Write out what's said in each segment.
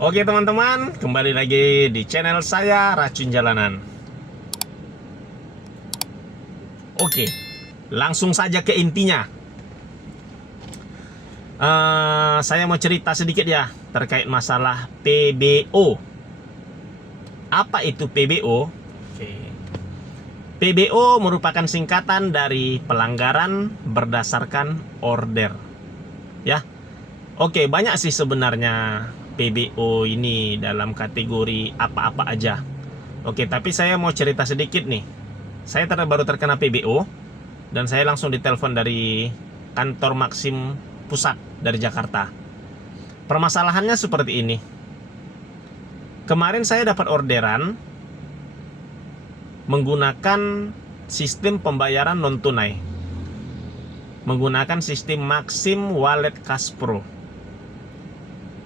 Oke teman-teman, kembali lagi di channel saya Racun Jalanan. Oke, langsung saja ke intinya. Saya mau cerita sedikit ya terkait masalah PBO. Apa itu PBO? Oke. PBO merupakan singkatan dari pelanggaran berdasarkan order. Ya. Oke, banyak sih sebenarnya PBO ini dalam kategori apa-apa aja. Oke, tapi saya mau cerita sedikit nih. Saya baru terkena PBO dan saya langsung ditelepon dari kantor Maxim pusat dari Jakarta. Permasalahannya seperti ini. Kemarin saya dapat orderan menggunakan sistem pembayaran non tunai. Menggunakan sistem Maxim Wallet Cash Pro.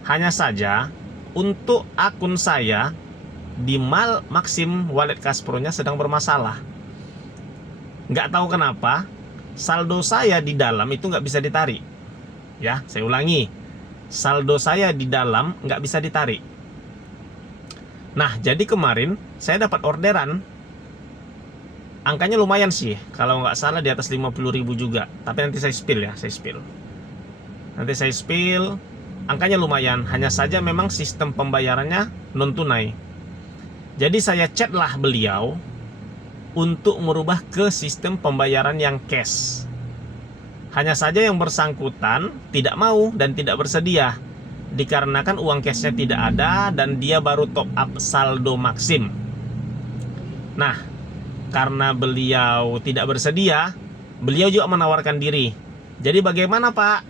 Hanya saja untuk akun saya di Maxim Wallet Cash Pro-nya sedang bermasalah. Nggak tahu kenapa saldo saya di dalam itu nggak bisa ditarik. Ya, saya ulangi, saldo saya di dalam nggak bisa ditarik. Nah, jadi kemarin saya dapat orderan. Angkanya lumayan sih, kalau nggak salah di atas 50.000 juga. Tapi nanti saya spill ya, Nanti saya spill. Angkanya lumayan, hanya saja memang sistem pembayarannya non tunai. Jadi saya chatlah beliau untuk merubah ke sistem pembayaran yang cash. Hanya saja yang bersangkutan tidak mau dan tidak bersedia, dikarenakan uang cashnya tidak ada dan dia baru top up saldo Maxim. Nah, karena beliau tidak bersedia, beliau juga menawarkan diri. Jadi bagaimana Pak?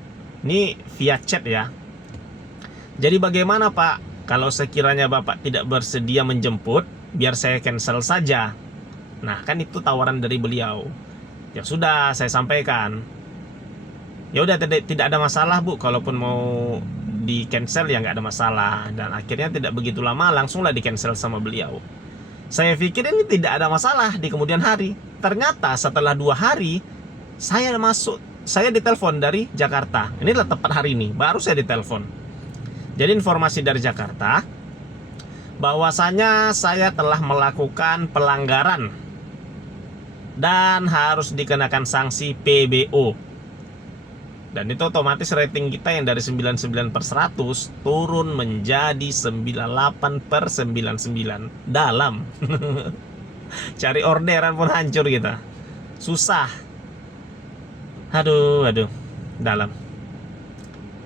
Ini via chat ya. Jadi bagaimana Pak, kalau sekiranya Bapak tidak bersedia menjemput, biar saya cancel saja. Nah, kan itu tawaran dari beliau. Ya sudah, saya sampaikan. Ya udah, tidak ada masalah Bu, kalaupun mau di cancel ya nggak ada masalah. Dan akhirnya tidak begitu lama, langsunglah di cancel sama beliau. Saya pikir ini tidak ada masalah di kemudian hari. Ternyata setelah 2 hari, saya ditelepon dari Jakarta. Inilah tepat hari ini, baru saya ditelepon. Jadi informasi dari Jakarta bahwasanya saya telah melakukan pelanggaran dan harus dikenakan sanksi PBO. Dan itu otomatis rating kita yang dari 99/100 turun menjadi 98/99. Dalam. Cari orderan pun hancur kita. Susah. Aduh, dalam.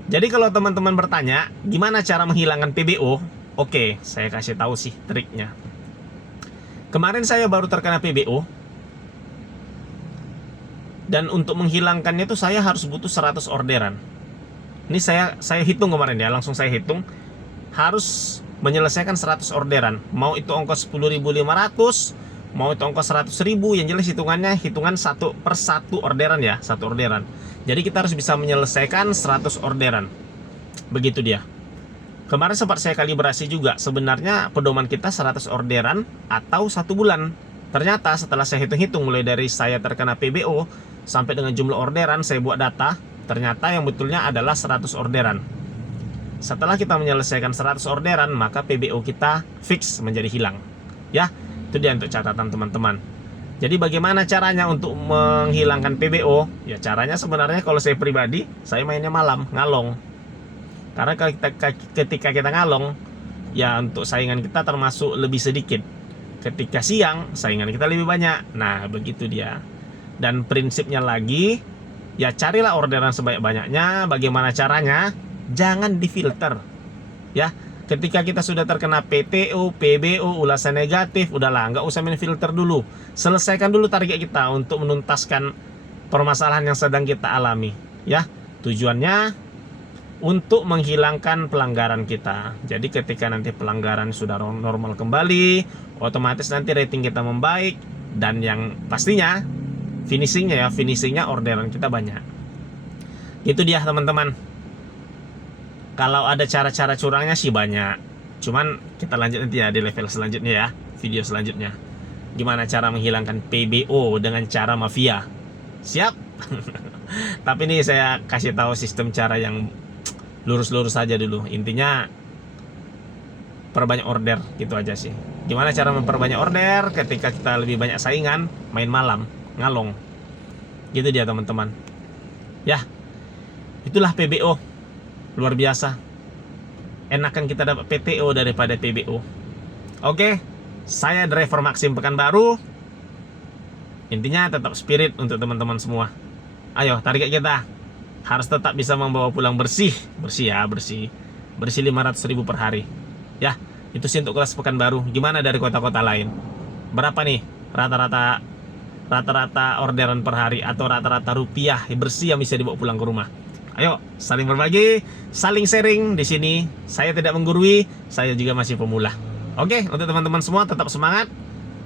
Jadi kalau teman-teman bertanya, gimana cara menghilangkan PBO? Oke, saya kasih tahu sih triknya. Kemarin saya baru terkena PBO. Dan untuk menghilangkannya itu saya harus butuh 100 orderan. Ini saya hitung kemarin ya, langsung saya hitung. Harus menyelesaikan 100 orderan. Mau itu ongkos 10.500, mau itu ongkos 100.000, yang jelas hitungan 1/1 orderan ya, 1 orderan. Jadi kita harus bisa menyelesaikan 100 orderan. Begitu dia. Kemarin sempat saya kalibrasi juga. Sebenarnya pedoman kita 100 orderan atau 1 bulan. Ternyata setelah saya hitung-hitung mulai dari saya terkena PBO sampai dengan jumlah orderan, saya buat data. Ternyata yang betulnya adalah 100 orderan. Setelah kita menyelesaikan 100 orderan, maka PBO kita fix menjadi hilang. Ya, itu dia untuk catatan teman-teman. Jadi bagaimana caranya untuk menghilangkan PBO? Ya caranya sebenarnya kalau saya pribadi, saya mainnya malam, ngalong. Karena ketika kita ngalong, ya untuk saingan kita termasuk lebih sedikit. Ketika siang, saingan kita lebih banyak. Nah, begitu dia. Dan prinsipnya lagi, ya carilah orderan sebanyak-banyaknya. Bagaimana caranya? Jangan difilter. Ya, ketika kita sudah terkena PTO, PBO, ulasan negatif, udahlah, nggak usah main filter dulu. Selesaikan dulu target kita untuk menuntaskan permasalahan yang sedang kita alami. Ya, tujuannya untuk menghilangkan pelanggaran kita. Jadi ketika nanti pelanggaran sudah normal kembali, otomatis nanti rating kita membaik. Dan yang pastinya finishingnya orderan kita banyak. Gitu dia teman-teman. Kalau ada cara-cara curangnya sih banyak. Cuman kita lanjut nanti ya di level selanjutnya ya, video selanjutnya. Gimana cara menghilangkan PBO dengan cara mafia. Siap? Tapi ini saya kasih tahu sistem cara yang lurus-lurus saja dulu. Intinya perbanyak order, gitu aja sih. Gimana cara memperbanyak order ketika kita lebih banyak saingan, main malam, ngalong. Gitu dia teman-teman. Ya, itulah PBO. Luar biasa. Enakan kita dapat PTO daripada PBO. Oke, saya driver Maxim Pekanbaru. Intinya tetap spirit untuk teman-teman semua. Ayo, target kita harus tetap bisa membawa pulang bersih 500.000 per hari. Ya, itu sih untuk kelas Pekanbaru. Gimana dari kota-kota lain? Berapa nih rata-rata orderan per hari atau rata-rata rupiah bersih yang bisa dibawa pulang ke rumah? Ayo, saling berbagi, saling sharing di sini. Saya tidak menggurui, saya juga masih pemula. Oke, untuk teman-teman semua tetap semangat,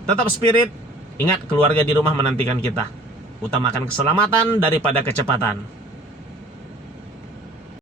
tetap spirit. Ingat, keluarga di rumah menantikan kita. Utamakan keselamatan daripada kecepatan.